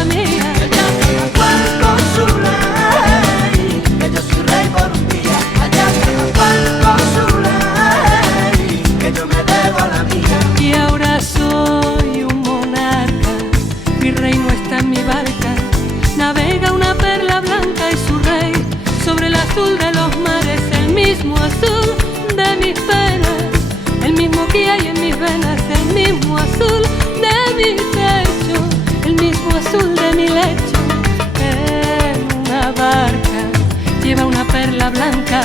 la mía. Ella cada cual con su ley, que yo soy rey por un día. Allá cada cual con su ley, que yo me debo a la mía. Y ahora soy un monarca, mi reino está en mi barca. Navega una perla blanca y su rey sobre el azul de los mares, el mismo azul de mis penas, el mismo que hay en mis venas, el mismo azul de mi techo, el mismo azul de mi lecho. En una barca lleva una perla blanca.